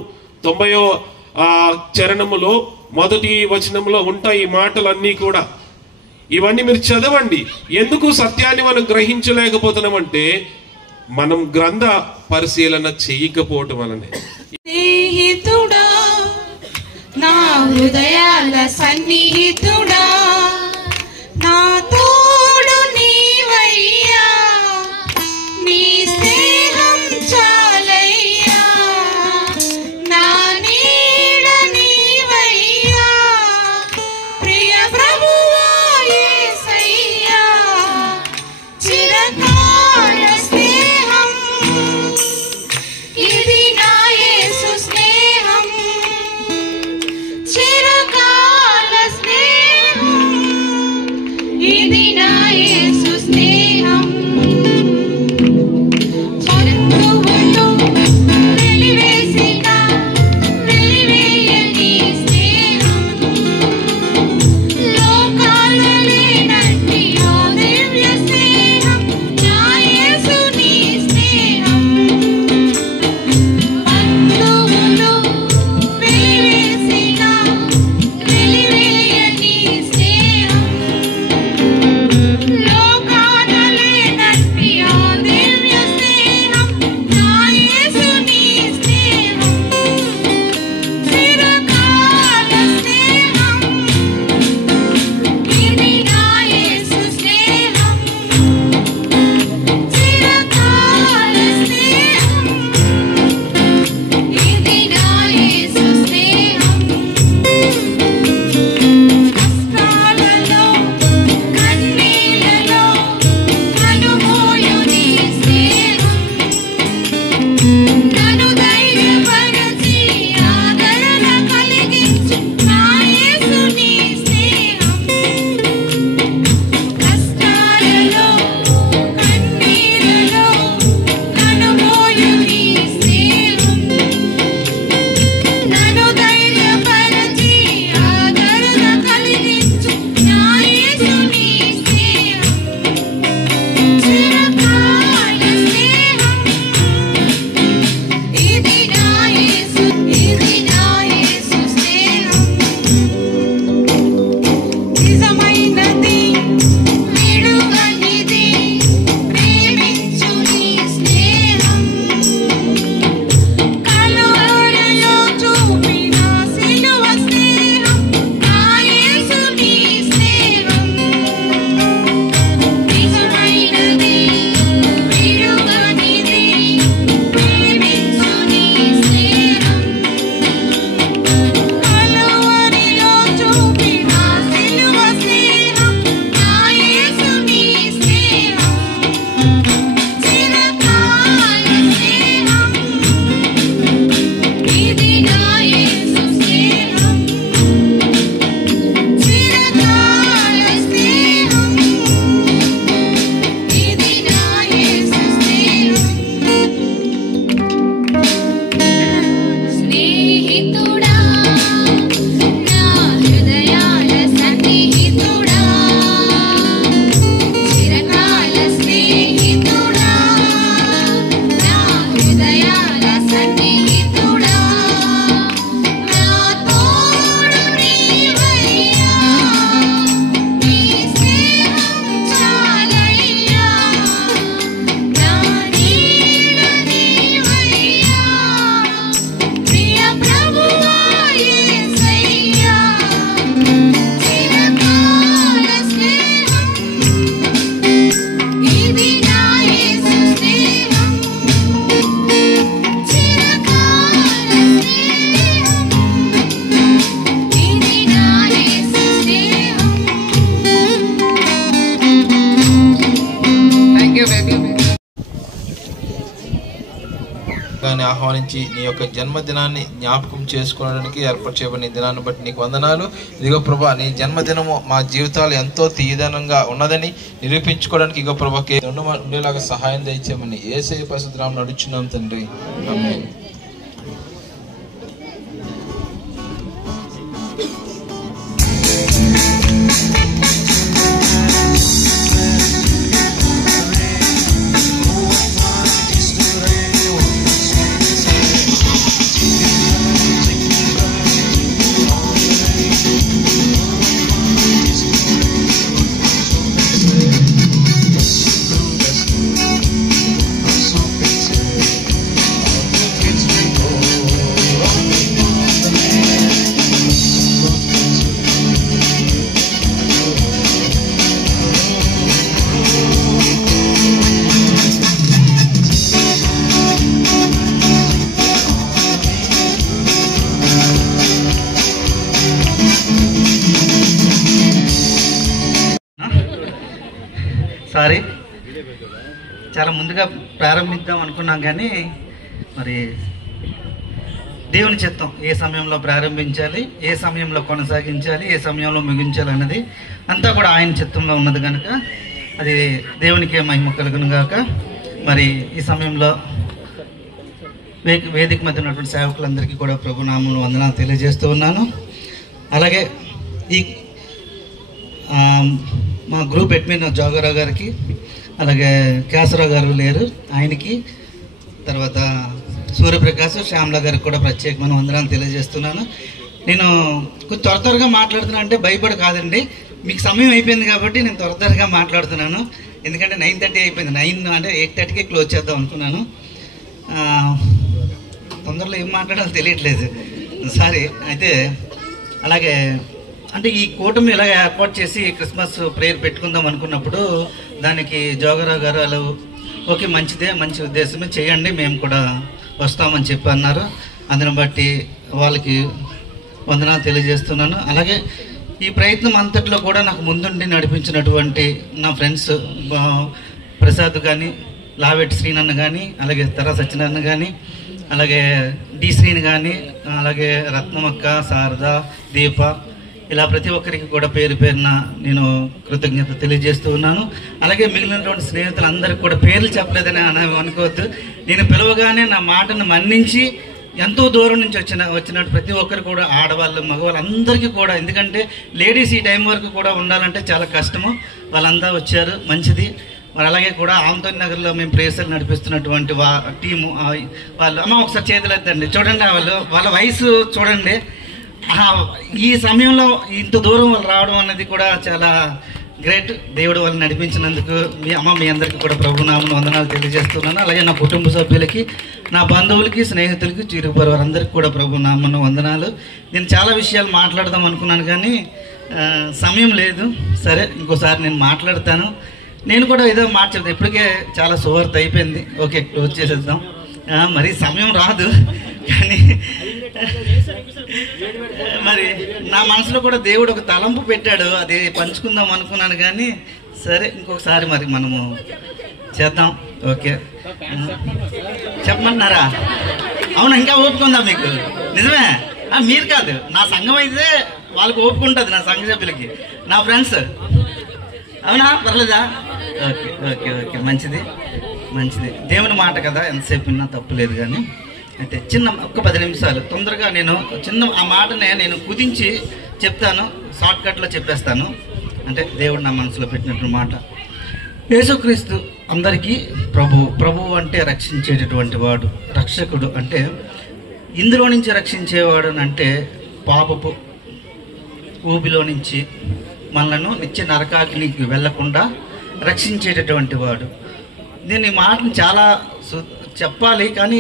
90వ చరణములో 1వ వచనంలో ఉంటాయి ఈ మాటలన్నీ కూడా. ఇవన్నీ మీరు చదవండి. ఎందుకు సత్యాన్ని మనం గ్రహించలేకపోతున్నామంటే మనం గ్రంథ పరిశీలన చేయకపోవటం వలనే. స్నేహితుడా, నా హృదయాల సన్నిహితుడా, నా తోడు నీవయ్యా, నీ స్నేహం చాలయ్యా, నా నీడ నీవయ్యా, ప్రియ కుటుంబాన్ని ఆహ్వానించి నీ యొక్క జన్మదినాన్ని జ్ఞాపకం చేసుకోవడానికి ఏర్పాటు చేయబడిన ఈ దినాన్ని బట్టి నీకు వందనాలు. ఇదిగో ప్రభా, నీ జన్మదినము మా జీవితాలు ఎంతో తీయదనంగా ఉన్నదని నిరూపించుకోవడానికి ఇగో ప్రభా ఉండేలాగా సహాయం దయచేయమని యేసయ్య పరిశుద్ధ నామమున అడుగుచున్నాం తండ్రి, ఆమేన్. సారీ, చాలా ముందుగా ప్రారంభిద్దాం అనుకున్నాం కానీ మరి దేవుని చిత్తం ఏ సమయంలో ప్రారంభించాలి, ఏ సమయంలో కొనసాగించాలి, ఏ సమయంలో ముగించాలి అన్నది అంతా కూడా ఆయన చిత్తంలో ఉన్నది కనుక అది దేవునికే మహిమ కలుగును గాక. మరి ఈ సమయంలో వేదిక మధ్య ఉన్నటువంటి సేవకులందరికీ కూడా ప్రభు నామమున వందనాలు తెలియజేస్తూ ఉన్నాను. అలాగే ఈ మా గ్రూప్ అడ్మిన్ జోగారావు గారికి, అలాగే కేశవరావు గారు లేరు ఆయనకి, తర్వాత సూర్యప్రకాశ్ శ్యామల గారికి కూడా ప్రత్యేకమైన వందనాలు తెలియజేస్తున్నాను. నేను కొంచెం త్వరగా మాట్లాడుతున్నా అంటే భయపడి కాదండి, మీకు సమయం అయిపోయింది కాబట్టి నేను త్వరగా మాట్లాడుతున్నాను. ఎందుకంటే 9:30 అయిపోయింది, 9 అంటే 8:30కే క్లోజ్ చేద్దాం అనుకున్నాను. తొందరలో ఏం మాట్లాడాలో తెలియట్లేదు, సారీ. అయితే అలాగే అంటే ఈ కూటమి ఇలా ఏర్పాటు చేసి క్రిస్మస్ ప్రేయర్ పెట్టుకుందాం అనుకున్నప్పుడు దానికి జోగారావు గారు అలా ఓకే మంచిదే, మంచి ఉద్దేశమే, చేయండి, మేము కూడా వస్తామని చెప్పి అన్నారు. అందుని బట్టి వాళ్ళకి వందనాలు తెలియజేస్తున్నాను. అలాగే ఈ ప్రయత్నం అంతట్లో కూడా నాకు ముందుండి నడిపించినటువంటి నా ఫ్రెండ్స్ ప్రసాద్ కానీ, లావెట్ శ్రీనన్న కానీ, అలాగే తరా సత్యనారాయణ కానీ, అలాగే డి శ్రీని కానీ, అలాగే రత్నమక్క, శారద, దీప, ఇలా ప్రతి ఒక్కరికి కూడా పేరు పేరున నేను కృతజ్ఞత తెలియజేస్తూ ఉన్నాను. అలాగే మిగిలినటువంటి స్నేహితులందరికీ కూడా పేర్లు చెప్పలేదని అనుకోవద్దు. నేను పిలవగానే నా మాటను మన్నించి ఎంతో దూరం నుంచి వచ్చినట్టు ప్రతి ఒక్కరు కూడా, ఆడవాళ్ళు మగవాళ్ళు అందరికీ కూడా, ఎందుకంటే లేడీస్ ఈ టైం వరకు కూడా ఉండాలంటే చాలా కష్టము, వాళ్ళంతా వచ్చారు, మంచిది. మరి అలాగే కూడా ఆంతోని నగర్లో మేము ప్రేసలు నడిపిస్తున్నటువంటి టీము వాళ్ళు, అమ్మ ఒకసారి చేతులు ఎత్తండి, చూడండి వాళ్ళ వయసు చూడండి. ఈ సమయంలో ఇంత దూరం వాళ్ళు రావడం అనేది కూడా చాలా గ్రేట్. దేవుడు వాళ్ళని నడిపించినందుకు మీ అందరికీ కూడా ప్రభునామమున వందనాలు తెలియజేస్తున్నాను. అలాగే నా కుటుంబ సభ్యులకి, నా బంధువులకి, స్నేహితులకి, చిరుపరి వారందరికీ కూడా ప్రభునామమున వందనాలు. నేను చాలా విషయాలు మాట్లాడదాం అనుకున్నాను కానీ సమయం లేదు. సరే, ఇంకోసారి నేను మాట్లాడతాను. నేను కూడా ఏదో మాట చెప్తాను. ఇప్పటికే చాలా సువార్త అయిపోయింది, ఓకే క్లోజ్ చేసేద్దాం. మరి సమయం రాదు కానీ మరి నా మనసులో కూడా దేవుడు ఒక తలంపు పెట్టాడు, అది పంచుకుందాం అనుకున్నాను కానీ సరే ఇంకొకసారి మరి మనము చేద్దాం. ఓకే, చెప్పమంటున్నారా? అవునా, ఇంకా ఓపుకుందా మీకు? నిజమే, మీరు కాదు, నా సంఘం అయితే వాళ్ళకి ఓపుకుంటుంది, నా సంఘ సభ్యులకి, నా ఫ్రెండ్స్. అవునా, పర్లేదా? ఓకే ఓకే ఓకే, మంచిది మంచిది. దేవుని మాట కదా, ఎంతసేపు విన్నా తప్పు లేదు. కానీ అయితే ఒక్క 10 నిమిషాలు తొందరగా నేను ఆ మాటనే నేను కుదించి చెప్తాను, షార్ట్కట్లో చెప్పేస్తాను. అంటే దేవుడు నా మనసులో పెట్టినటువంటి మాట. యేసుక్రీస్తు అందరికీ ప్రభువు అంటే రక్షించేటటువంటి వాడు, రక్షకుడు. అంటే ఇందులో నుంచి రక్షించేవాడు అంటే పాపపు ఊబిలో నుంచి మనలను నిత్య నరకాగ్నికి వెళ్లకుండా రక్షించేటటువంటి వాడు. నేను ఈ మాటను చాలా చెప్పాలి కానీ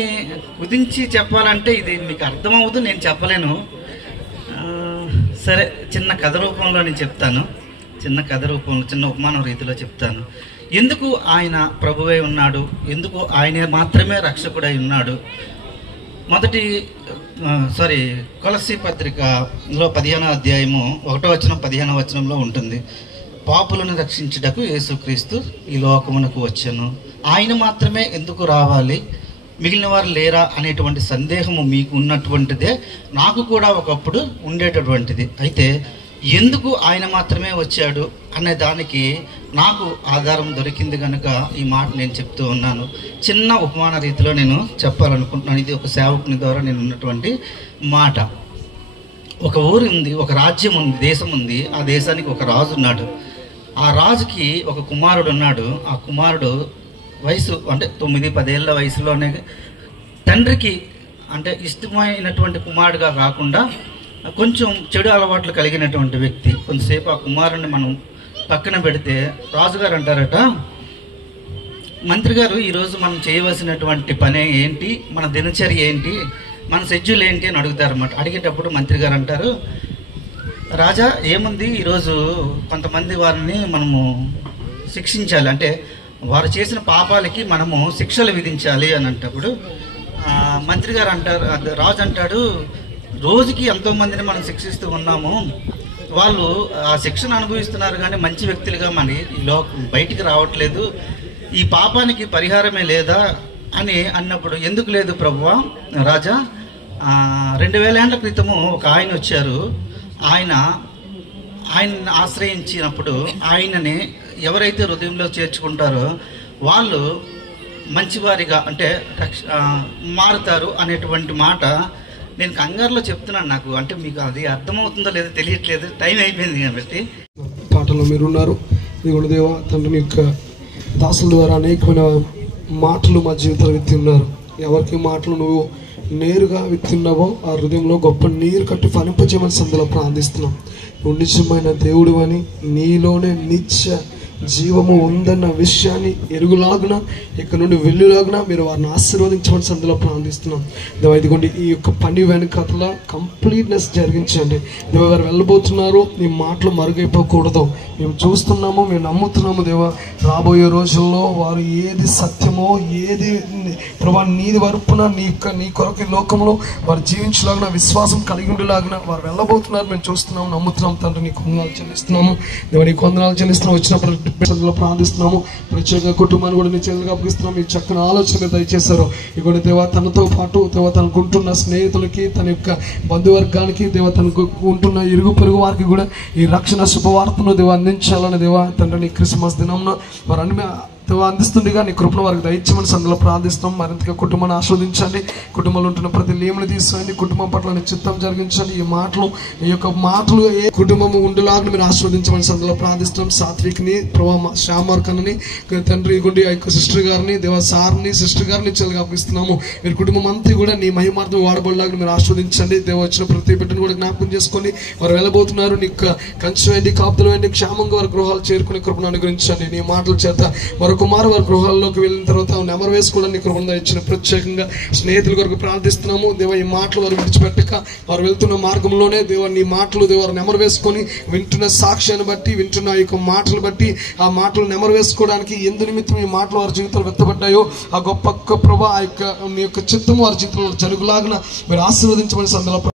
కుదించి చెప్పాలంటే ఇది మీకు అర్థమవుతూ నేను చెప్పలేను. సరే, చిన్న కథ రూపంలో నేను చెప్తాను, చిన్న ఉపమానం రీతిలో చెప్తాను. ఎందుకు ఆయన ప్రభువై ఉన్నాడు, ఎందుకు ఆయనే మాత్రమే రక్షకుడై ఉన్నాడు. కొలస్సీ పత్రికలో 15వ అధ్యాయము 1వ వచనం 15వ వచనంలో ఉంటుంది. పాపులను రక్షించుటకు యేసుక్రీస్తు ఈ లోకమునకు వచ్చెను. ఆయన మాత్రమే ఎందుకు రావాలి, మిగిలిన వారు లేరా అనేటువంటి సందేహము మీకు ఉన్నటువంటిదే, నాకు కూడా ఒకప్పుడు ఉండేటటువంటిది. అయితే ఎందుకు ఆయన మాత్రమే వచ్చాడు అనే దానికి నాకు ఆధారం దొరికింది కనుక ఈ మాట నేను చెప్తూ ఉన్నాను. చిన్న ఉపమాన రీతిలో నేను చెప్పాలనుకుంటున్నాను. ఇది ఒక సేవకుని ద్వారా నేను ఉన్నటువంటి మాట. ఒక ఊరు ఉంది, ఒక రాజ్యం ఉంది, దేశం ఉంది. ఆ దేశానికి ఒక రాజు ఉన్నాడు. ఆ రాజుకి ఒక కుమారుడు ఉన్నాడు. ఆ కుమారుడు వయసు అంటే 9-10 ఏళ్ళ వయసులోనే తండ్రికి అంటే ఇష్టమైనటువంటి కుమారుడుగా కాకుండా కొంచెం చెడు అలవాట్లు కలిగినటువంటి వ్యక్తి. కొంతసేపు ఆ కుమారుడిని మనం పక్కన పెడితే రాజుగారు అంటారట, మంత్రి గారు ఈరోజు మనం చేయవలసినటువంటి పని ఏంటి, మన దినచర్య ఏంటి, మన షెడ్యూల్ ఏంటి అని అడుగుతారన్నమాట. అడిగేటప్పుడు మంత్రి గారు అంటారు, రాజా ఏముంది, ఈరోజు కొంతమంది వారిని మనము శిక్షించాలి, అంటే వారు చేసిన పాపాలకి మనము శిక్షలు విధించాలి అని అంటప్పుడు మంత్రి గారు అంటారు, రాజు అంటాడు, రోజుకి ఎంతోమందిని మనం శిక్షిస్తూ ఉన్నాము, వాళ్ళు ఆ శిక్షను అనుభవిస్తున్నారు కానీ మంచి వ్యక్తులుగా మన బయటికి రావట్లేదు, ఈ పాపానికి పరిహారమే లేదా అని అన్నప్పుడు, ఎందుకు లేదు ప్రభువా రాజా, 2000 ఏళ్ల క్రితము ఒక ఆయన వచ్చారు, ఆయన ఆశ్రయించినప్పుడు ఆయనని ఎవరైతే హృదయంలో చేర్చుకుంటారో వాళ్ళు మంచివారిగా అంటే మారుతారు అనేటువంటి మాట నేను కంగారులో చెప్తున్నాను. నాకు అంటే మీకు అది అర్థమవుతుందో లేదో తెలియట్లేదు, టైం అయిపోయింది కాబట్టి. పాటలో మీరున్నారు. దేవుడు దేవా తండ్రి యొక్క దాసుల ద్వారా అనేకమైన మాటలు మా జీవితాలు విత్తి ఉన్నారు. ఎవరికి మాటలు నువ్వు నేరుగా విత్తున్నావో ఆ హృదయంలో గొప్ప నీరు కట్టి ఫలింపజేయమని సందులో ప్రార్థిస్తున్నాం. నువ్వు నిజమైన దేవుడు అని, నీలోనే నిత్య జీవము ఉందన్న విషయాన్ని ఎరుగులాగున ఇక్కడ నుండి వెళ్ళులాగున మీరు వారిని ఆశీర్వదించమని సందులో ప్రార్థిస్తున్నాం. దేవా ఇదిగోండి ఈ యొక్క పని వెనుకతల కంప్లీట్నెస్ జరిగించండి. దేవ గారు వెళ్ళబోతున్నారు, నీ మాటలు మరుగైపోకూడదు. మేము చూస్తున్నాము, మేము నమ్ముతున్నాము దేవా, రాబోయే రోజుల్లో వారు ఏది సత్యమో ఏది ప్రభా నీది వరపున నీ కొరకు లోకంలో వారు జీవించలాగిన విశ్వాసం కలిగి ఉండేలాగిన వారు వెళ్ళబోతున్నారు. మేము చూస్తున్నాము, నమ్ముతున్నాం తండ్రి. నీ కొందనాలు చెల్లిస్తున్నాము దేవా, నీ కొందనాలు చెల్లిస్తున్నాము. వచ్చినప్పుడు ప్రార్థిస్తున్నాము. ప్రత్యేక కుటుంబాన్ని కూడా నీ చేతులుగా అప్పగిస్తున్నాము. ఈ చక్కని ఆలోచన దయచేశారు. ఇక్కడ దేవా తనతో పాటు దేవా తనకు ఉంటున్న స్నేహితులకి, తన యొక్క బంధువర్గానికి, దేవా తనకు ఉంటున్న ఇరుగు పొరుగు వారికి కూడా ఈ రక్షణ శుభవార్తను దేవా అందించాలని దేవా తండ్రి నీ క్రిస్మస్ దినంలో వారు అన్ని అందిస్తుండగా నీ కృపను వారికి దయచేయమని సందులో ప్రార్థిస్తాం. మరింతగా కుటుంబాన్ని ఆస్వాదించండి, కుటుంబంలో ఉంటున్న ప్రతి లేముని తీసుకోండి, కుటుంబం పట్ల చిత్తం జరిగించండి. ఈ యొక్క మాటలు ఏ కుటుంబం ఉండేలాగా మీరు ఆస్వాదించమని సందులో ప్రార్థిస్తాం. సాత్విక్ని, ప్రభావ శ్యామర్కన్ని తండ్రి గుండి ఆ యొక్క సిస్టర్ గారిని, దేవ సార్ని, సిస్టర్ గారిని చెల్లిగా అప్పగిస్తున్నాము. మీరు కుటుంబం అంతా కూడా నీ మహిమార్థం వాడబడలాగా మీరు ఆస్వాదించండి. దేవ వచ్చిన ప్రతి బిడ్డను కూడా జ్ఞాపకం చేసుకొని వారు వెళ్ళబోతున్నారు. నీకు కంచె వేయండి, కాపుదలు వేయండి, క్షేమంగా వారి గృహాలు చేరుకునే కృపను అనుగ్రహించండి. నీ మాటల చేత మరొక కుమారు వారి గృహాల్లోకి వెళ్ళిన తర్వాత నెమరు వేసుకోవడానికి కృపను ఇచ్చిన ప్రత్యేకంగా స్నేహితుల కొరకు ప్రార్థిస్తున్నాము. దేవ ఈ మాటలు వారు విడిచిపెట్టక వారు వెళ్తున్న మార్గంలోనే దేవ నీ మాటలు దేవారు నెమరు వేసుకొని వింటున్న సాక్ష్యాన్ని బట్టి, వింటున్న ఈ యొక్క మాటలు బట్టి ఆ మాటలు నెమరు వేసుకోవడానికి ఎందు నిమిత్తం ఈ మాటలు వారి జీవితాలు వెత్తబడ్డాయో ఆ గొప్ప ప్రభా ఆ యొక్క మీ యొక్క చిత్తము వారి జీవితంలో జరుగులాగిన మీరు ఆశీర్వదించమని సందర్భంలో